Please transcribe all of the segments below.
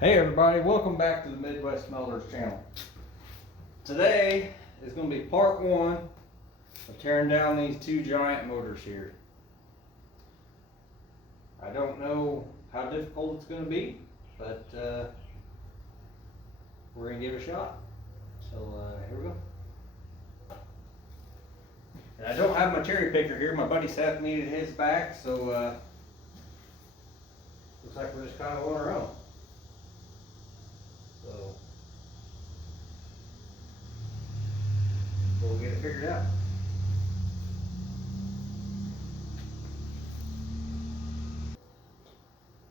Hey everybody, welcome back to the Midwest Melters channel. Today is going to be part one of tearing down these two giant motors here. I don't know how difficult it's going to be, but we're going to give it a shot. So here we go. And I don't have my cherry picker here. My buddy Seth needed his back, so looks like we're just kind of on our own. So we'll get it figured out.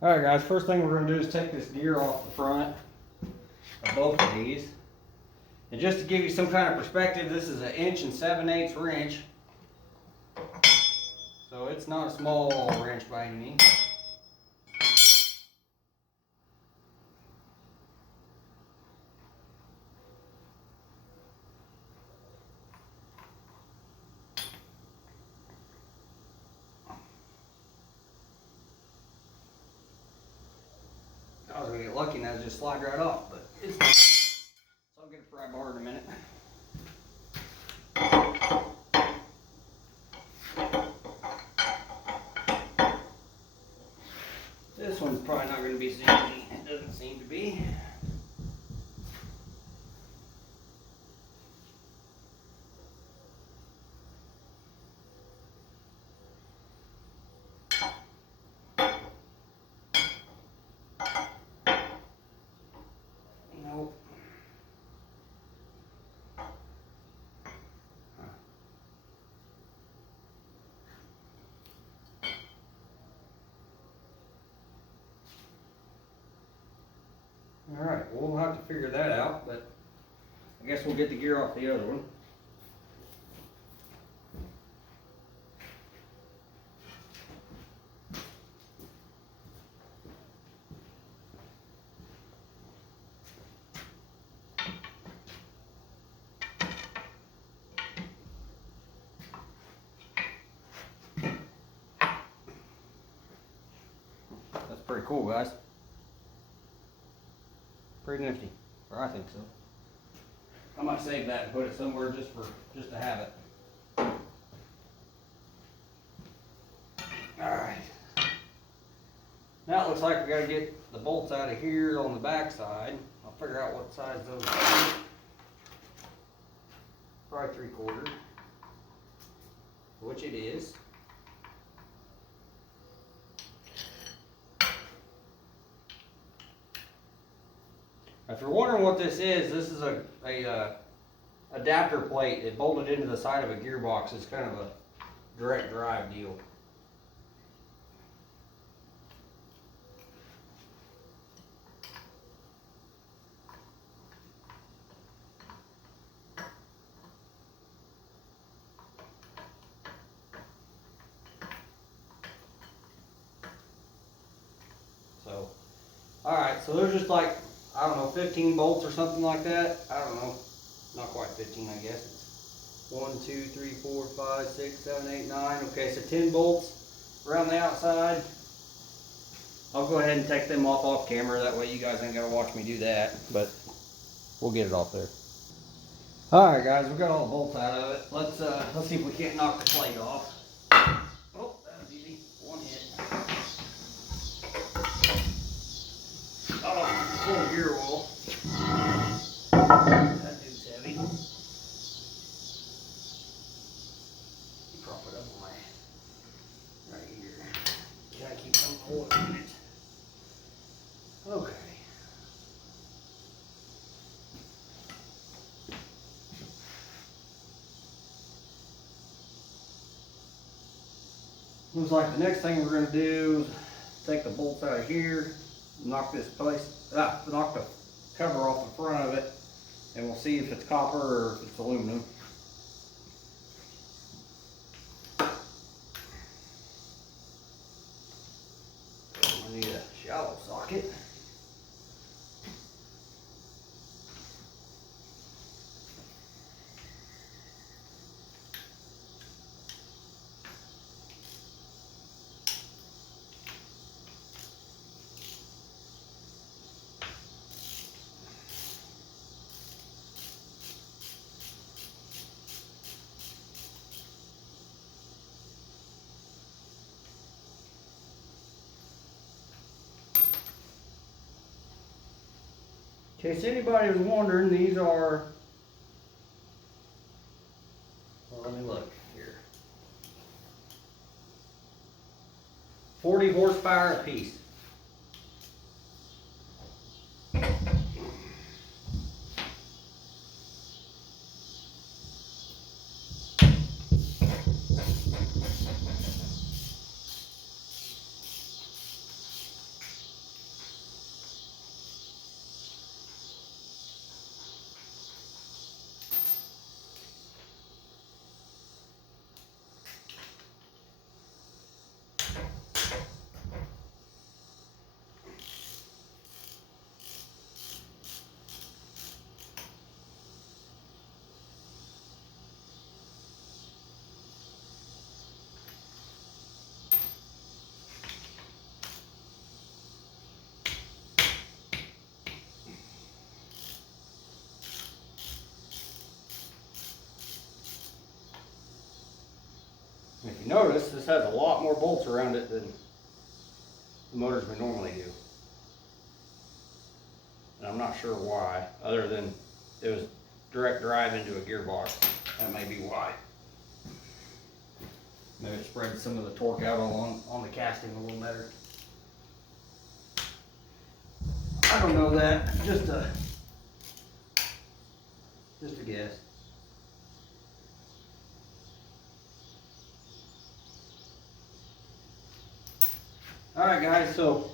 Alright guys, first thing we're going to do is take this gear off the front of both of these. And just to give you some kind of perspective, this is 1 7/8 wrench. So it's not a small wrench by any means. I was going to get lucky and that would just slide right off, but it's not. So I'll get a pry bar in a minute. This one's probably not going to be so easy. It doesn't seem to be. Nope. Alright, well, we'll have to figure that out, but I guess we'll get the gear off the other one. That's pretty cool, guys. Pretty nifty, or I think so. I might save that and put it somewhere just to have it. Alright. Now it looks like we gotta get the bolts out of here on the back side. I'll figure out what size those are. Probably 3/4, which it is. If you're wondering what this is a adapter plate. It bolted into the side of a gearbox. It's kind of a direct drive deal. So, alright, so there's just like, I don't know, 15 bolts or something like that. I don't know. Not quite 15, I guess. It's 1, 2, 3, 4, 5, 6, 7, 8, 9. Okay, so 10 bolts around the outside. I'll go ahead and take them off camera. That way you guys ain't got to watch me do that. But we'll get it off there. Alright guys, we got all the bolts out of it. Let's see if we can't knock the plate off. Oh, that was easy. One hit. Oh, full gear oil. That dude's heavy. You prop it up on my right here. Gotta keep some oil in it. Okay. Looks like the next thing we're going to do is take the bolts out of here, knock the cover off the front of it, and we'll see if it's copper or if it's aluminum. I need a shallow socket. In case anybody was wondering, these are, well, let me look here. 40 horsepower apiece. If you notice, this has a lot more bolts around it than the motors would normally do. And I'm not sure why, other than it was direct drive into a gearbox. That may be why. Maybe it spread some of the torque out on the casting a little better. I don't know that, just a guess. Alright guys, so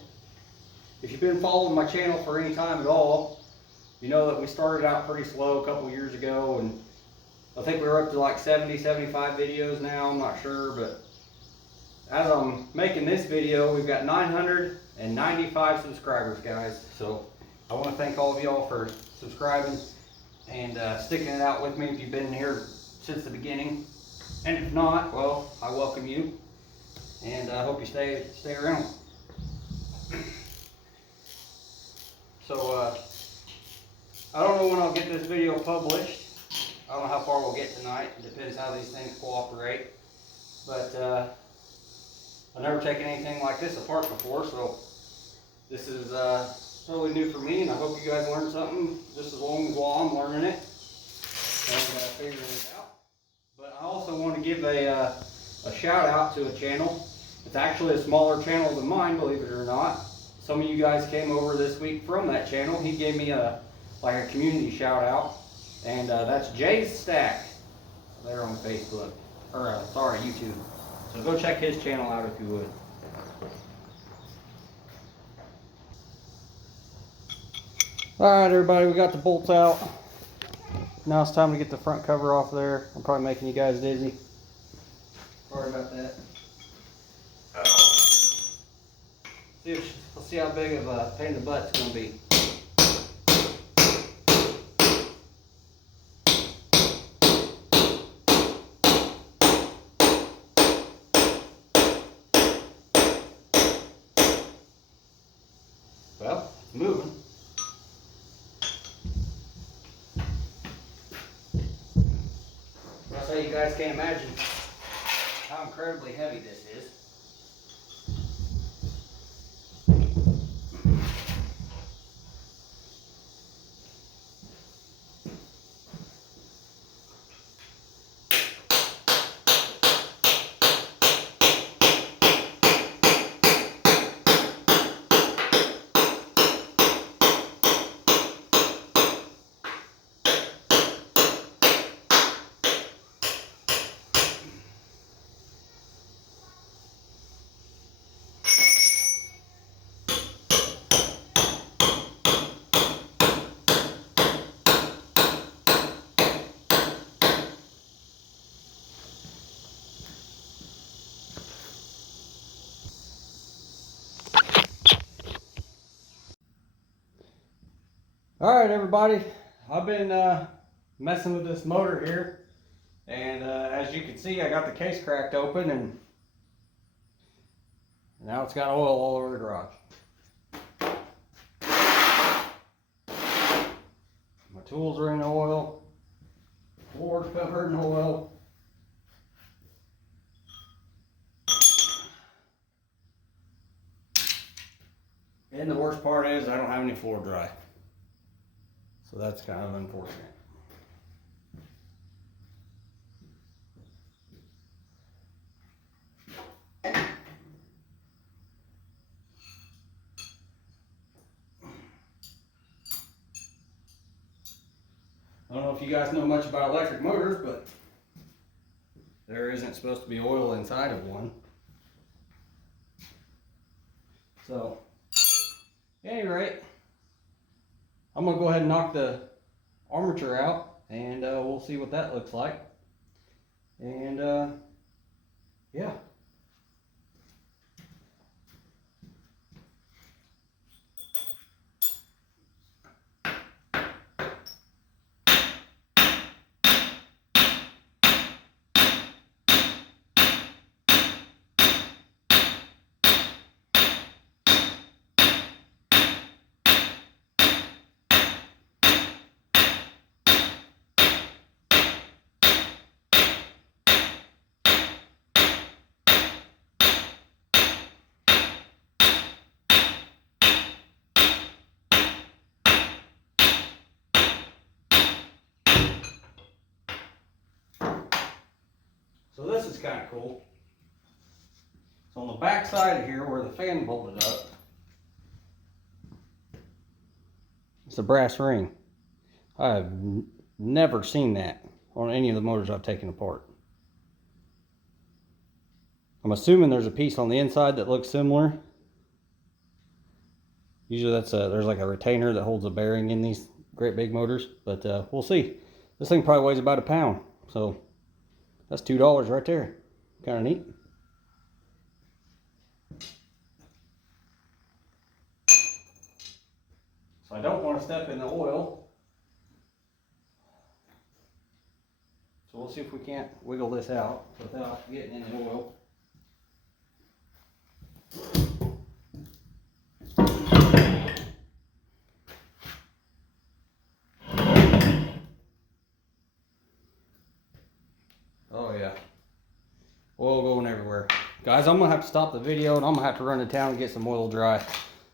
if you've been following my channel for any time at all, you know that we started out pretty slow a couple years ago, and I think we're up to like 70, 75 videos now, I'm not sure, but as I'm making this video, we've got 995 subscribers, guys. So I want to thank all of y'all for subscribing and sticking it out with me if you've been here since the beginning. And if not, well, I welcome you, and I hope you stay around. So I don't know when I'll get this video published. I don't know how far we'll get tonight. It depends how these things cooperate. But I've never taken anything like this apart before, so this is totally new for me, and I hope you guys learned something just as long as while I'm learning it and figuring it out. But I also want to give a shout out to a channel. It's actually a smaller channel than mine, believe it or not. Some of you guys came over this week from that channel. He gave me a community shout out, and that's Jay's Stack there on Facebook, or sorry, YouTube. So go check his channel out if you would. Alright everybody, we got the bolts out. Now it's time to get the front cover off there. I'm probably making you guys dizzy. Sorry about that. Let's see how big of a pain in the butt it's going to be. Well, it's moving. I'll say you guys can't imagine how incredibly heavy this is. Alright everybody, I've been messing with this motor here, and as you can see, I got the case cracked open, and now it's got oil all over the garage. My tools are in oil, floor's covered in oil. And the worst part is I don't have any floor dry. So that's kind of unfortunate. I don't know if you guys know much about electric motors, but there isn't supposed to be oil inside of one. So, at any rate, I'm going to go ahead and knock the armature out, and we'll see what that looks like. And yeah. So this is kind of cool. So on the back side of here where the fan bolted up, it's a brass ring. I've never seen that on any of the motors I've taken apart. I'm assuming there's a piece on the inside that looks similar. Usually there's like a retainer that holds a bearing in these great big motors, but we'll see. This thing probably weighs about a pound, so that's $2 right there. Kind of neat. So I don't want to step in the oil. So we'll see if we can't wiggle this out without getting in the oil. Oh yeah, oil going everywhere. Guys, I'm gonna have to stop the video and I'm gonna have to run to town and get some oil dry.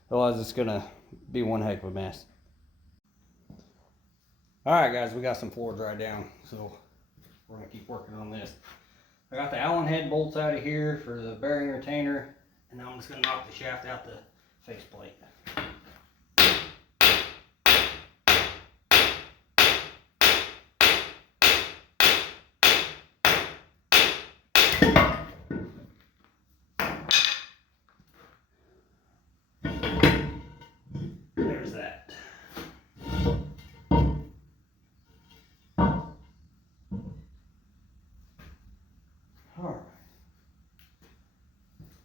Otherwise it's gonna be one heck of a mess. Alright guys, we got some floor dry down, so we're gonna keep working on this. I got the Allen head bolts out of here for the bearing retainer, and now I'm just gonna knock the shaft out the faceplate. There's that. Alright.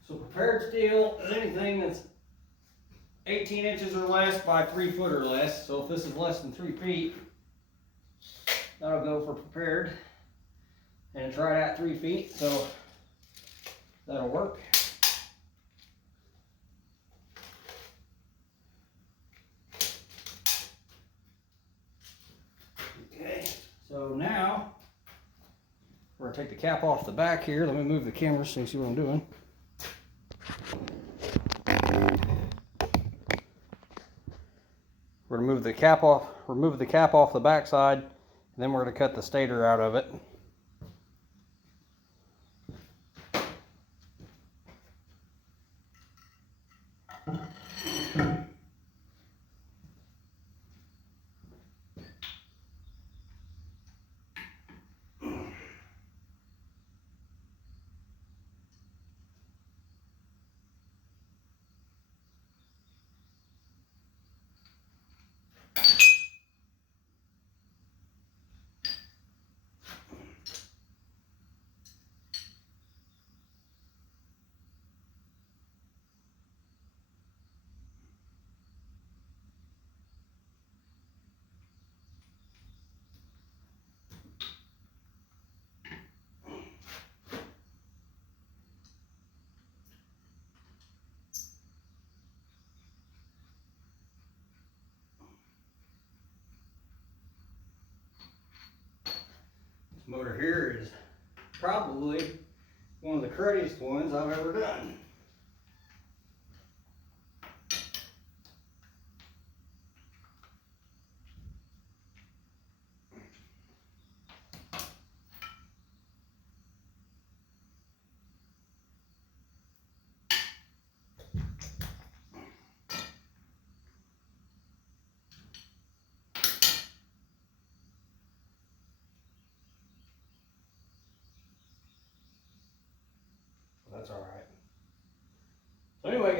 So prepared steel is anything that's 18 inches or less by 3 foot or less. So if this is less than 3 feet, that'll go for prepared. And it's right at 3 feet, so that'll work. Okay, so now we're gonna take the cap off the back here. Let me move the camera so you see what I'm doing. We're gonna move the cap off, remove the cap off the back side, and then we're gonna cut the stator out of it. This motor here is probably one of the cruddiest ones I've ever done.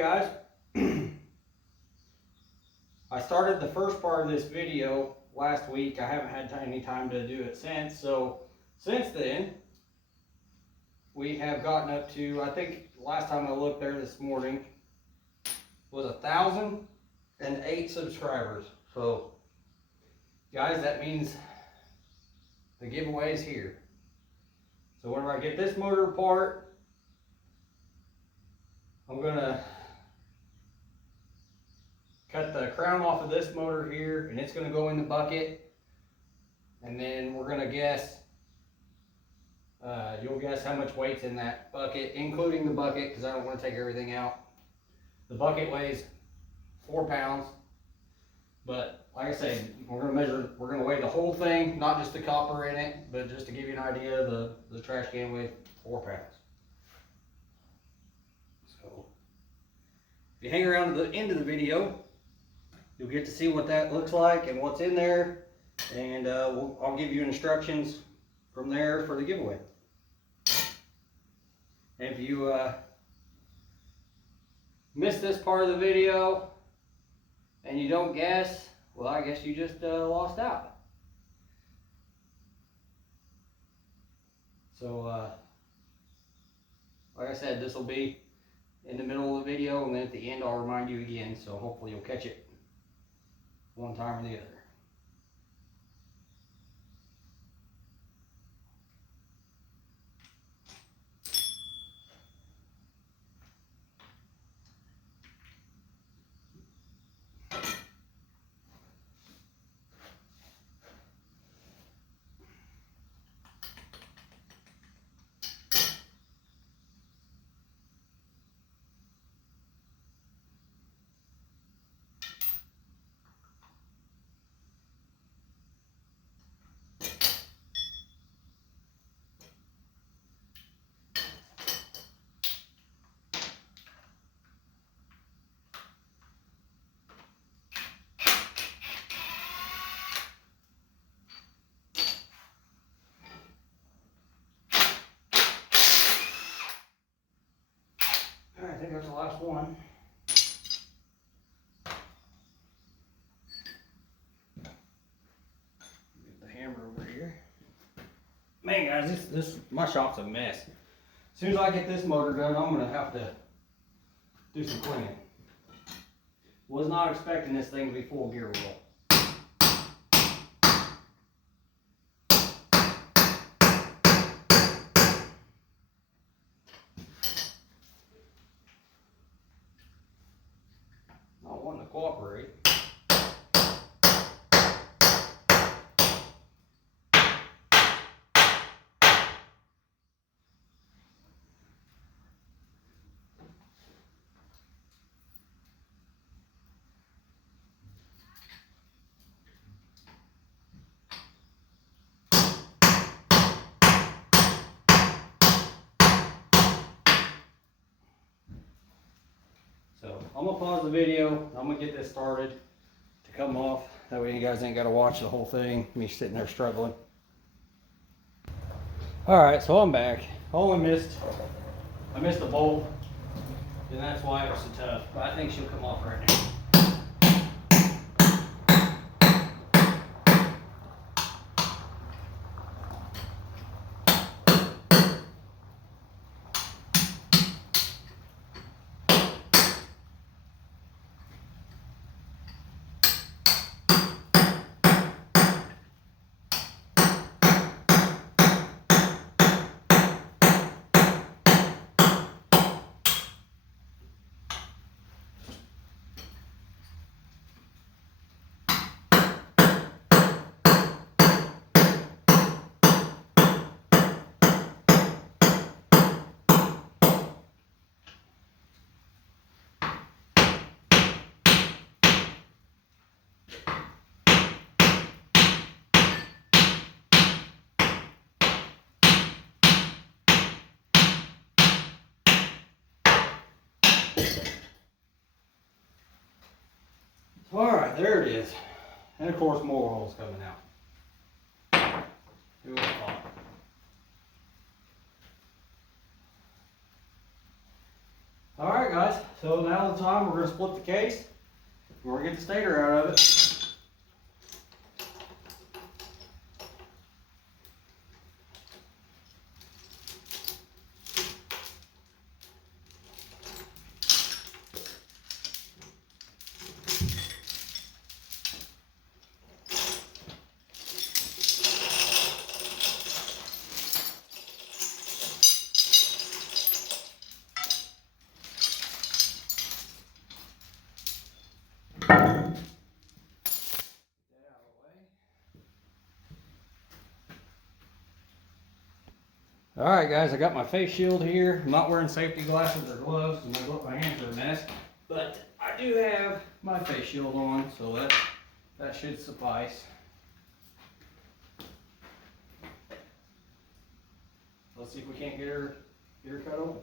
guys, I started the first part of this video last week. I haven't had any time to do it since. So since then, we have gotten up to, I think last time I looked there this morning was 1,008 subscribers. So guys, that means the giveaway is here. So whenever I get this motor apart, I'm gonna cut the crown off of this motor here, and it's gonna go in the bucket. And then we're gonna guess, you'll guess how much weight's in that bucket, including the bucket, because I don't want to take everything out. The bucket weighs 4 pounds, but like I said, we're gonna weigh the whole thing, not just the copper in it, but just to give you an idea, the trash can weighs 4 pounds. So if you hang around to the end of the video, you'll get to see what that looks like and what's in there, and I'll give you instructions from there for the giveaway. And if you missed this part of the video and you don't guess, well, I guess you just lost out. So like I said, this will be in the middle of the video, and then at the end I'll remind you again, so hopefully you'll catch it one time or the other. I think that's the last one. Get the hammer over here. Man, guys, this my shop's a mess. As soon as I get this motor done, I'm gonna have to do some cleaning. Was not expecting this thing to be full gear roll. Not wanting to cooperate. So I'm gonna pause the video. I'm gonna get this started to come off. That way you guys ain't gotta watch the whole thing, me sitting there struggling. All right, so I'm back. I missed a bolt, and that's why it was so tough. But I think she'll come off right now. All right, there it is. And of course, more oil's coming out. Who would have thought? All right, guys. So now the time we're going to split the case. We're going to get the stator out of it. Alright guys, I got my face shield here. I'm not wearing safety glasses or gloves because my hands are a mess. But I do have my face shield on, so that should suffice. Let's see if we can't get her cut open.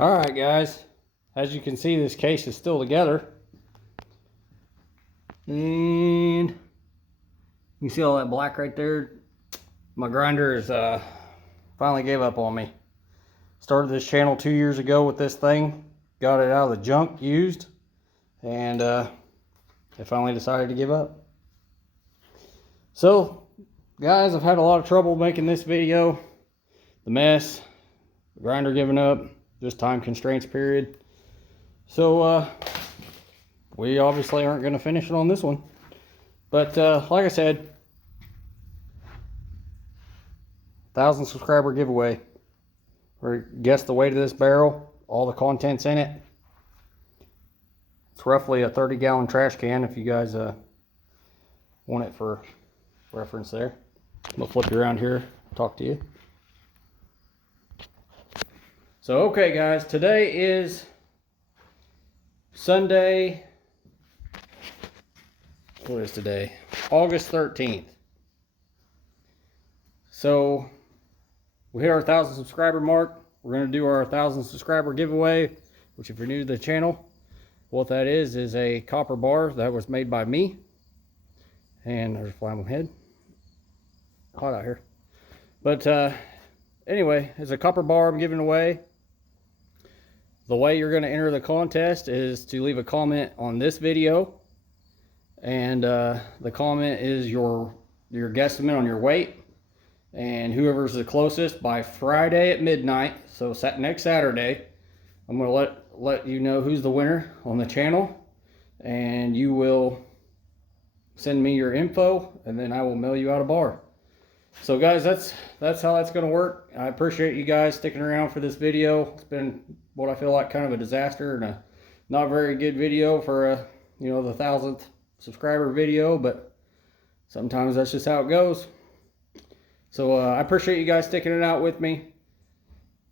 Alright guys, as you can see, this case is still together. And you can see all that black right there. My grinder is finally gave up on me. Started this channel 2 years ago with this thing. Got it out of the junk used. And I finally decided to give up. So guys, I've had a lot of trouble making this video. The mess, the grinder giving up, just time constraints period. So we obviously aren't going to finish it on this one. But like I said, 1,000 subscriber giveaway. Or guess the weight of this barrel, all the contents in it. It's roughly a 30-gallon trash can if you guys want it for reference there. I'm going to flip you around here, talk to you. So okay guys, today is Sunday, what is today? August 13th. So we hit our 1,000 subscriber mark. We're going to do our 1,000 subscriber giveaway, which if you're new to the channel, what that is a copper bar that was made by me. And there's a flammable head. Hot out here. But anyway, it's a copper bar I'm giving away. The way you're going to enter the contest is to leave a comment on this video. And the comment is your guesstimate on your weight. And whoever's the closest by Friday at midnight, so next Saturday, I'm going to let you know who's the winner on the channel. And you will send me your info, and then I will mail you out a bar. So guys, that's how that's going to work. I appreciate you guys sticking around for this video. It's been what I feel like kind of a disaster and a not very good video for a, the 1,000th subscriber video, but sometimes that's just how it goes. So I appreciate you guys sticking it out with me.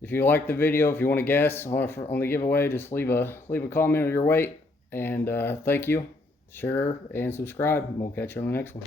If you like the video, if you want to guess on the giveaway, just leave a comment of your weight. And thank you. Share and subscribe, and we'll catch you on the next one.